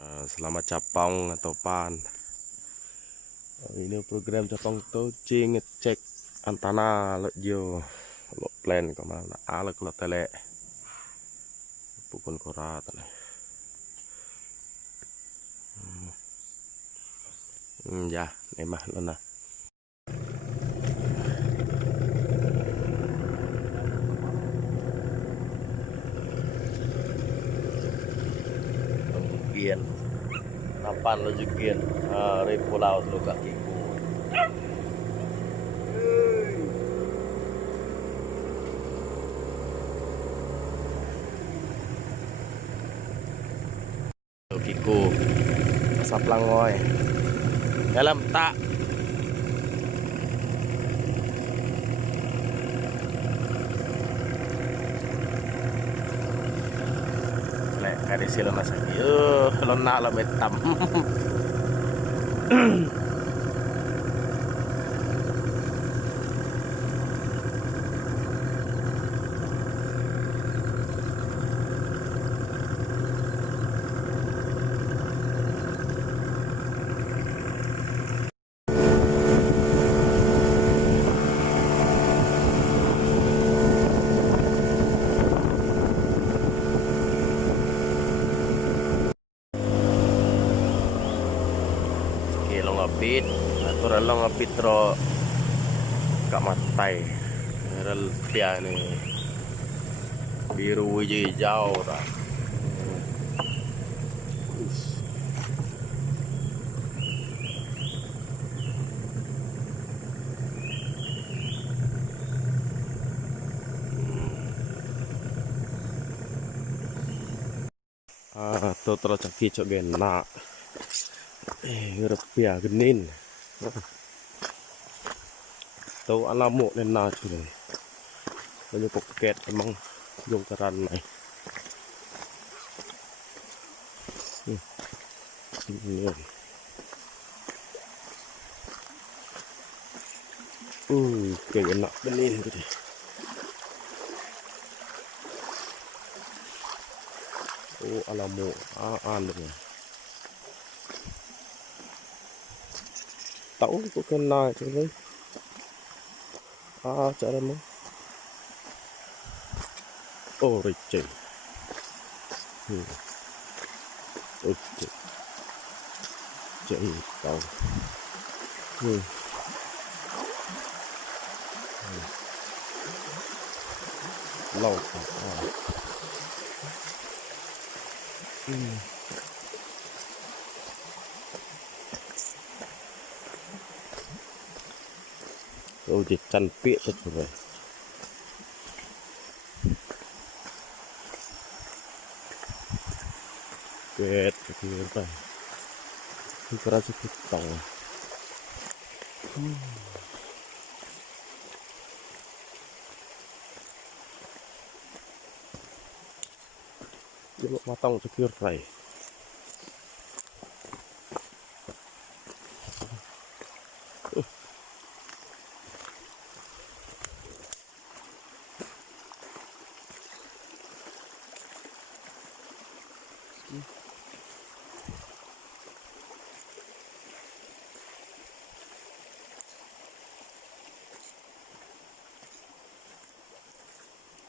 Selamat capang atau pan. Ini program capang touching ngecek antana lo jo lo plan kemana ala kalau tele pukul korat nih. Ya nemah lo nah. Jegan napan lo jegan dari pulau lo kakiku kakiku asap langoy dalam tak kari sila masaki lo na lo metam Abit, aturan long abit ro kak matai, rel dia ni biru hijau dah. Tu terus caki cok genak. Rupiah genin. Tahu alamuk nena cuy. Banyak poket emang jongkaran nih. Ini. Kayak enak genin gitu. Oh alamuk, nih. Tahu kok kena cuy. Cara mau. Oh receh. Oke. Jadi tahu. Laut. Oh jecan pik tu coba. Ket kita. Kerasa kita. Jeluk matang cekir rai.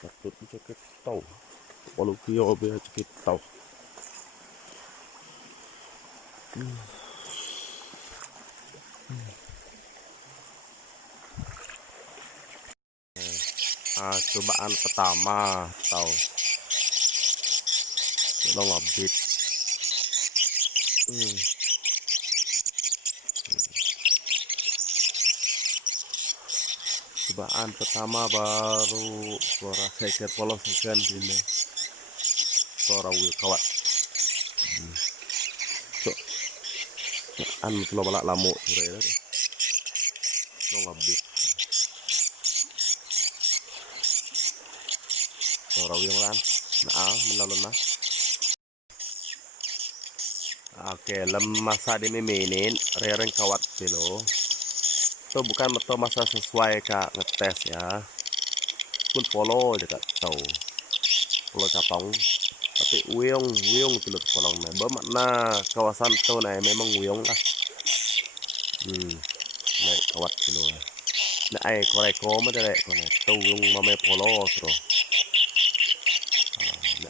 Patut cekir tahu. Walau kio biar cekir tahu. Cobaan pertama tahu lo Abit. Cobaan pertama baru suara seker polos sekian sini suara wil kawat so lo balak lamuk suara lo Abit suara wil lan melalui nah. Oke, masa dimiminin rereng kawat dulu. Itu bukan betul masa sesuai kak ngetes ya. Pun polo juga tahu. Polo capang tapi wiong tulut kolong nih. Bermakna kawasan tuh nih memang wiong lah. Naik kawat kilo. Nah, korek koma deh kono. Tuh wiong mame polo terus.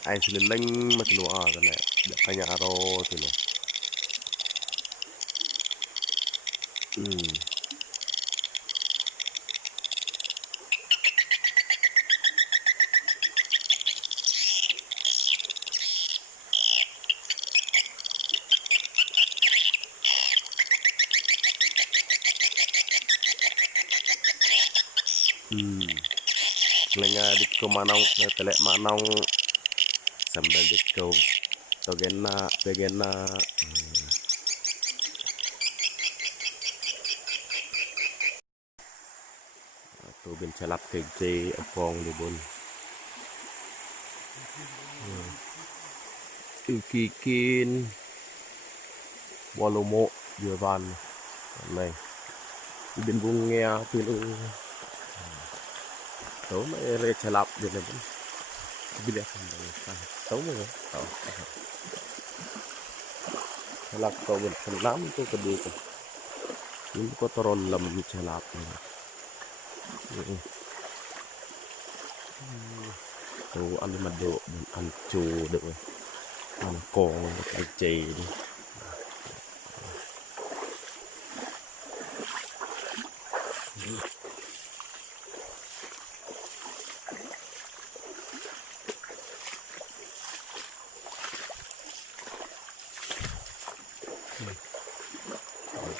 Nah, seliling macam kan nih. Banyak aro tuh. Lenya di ke Manauk, telek Manauk sambil di ke Begena. Tuh ben celap keje opong di bun. Ikikin walumo Jegan này bên vùng nghe pilu tấu mà re celap di ne bun. Bila tấu mà tấu. Celap tau ben selam tuh kedua tuh. Ini kotoran lem celap. Tuh ăn mà độ ăn chù được rồi, ăn con cái chè đi.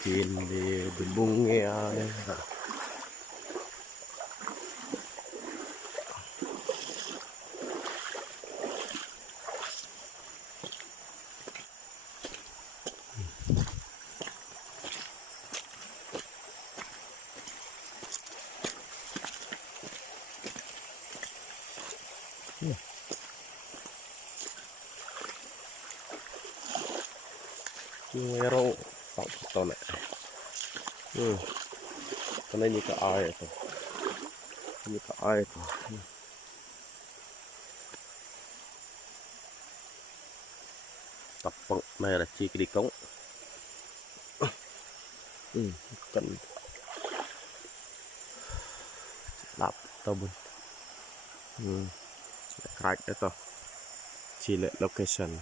Trên đi bên bung nghe đây. Ngero tak tahu nak. Karena ini ke air tu. Ini ke air tu. Tapang này là chi cái cống. Cần lap tao bun. Crack itu. Chile location.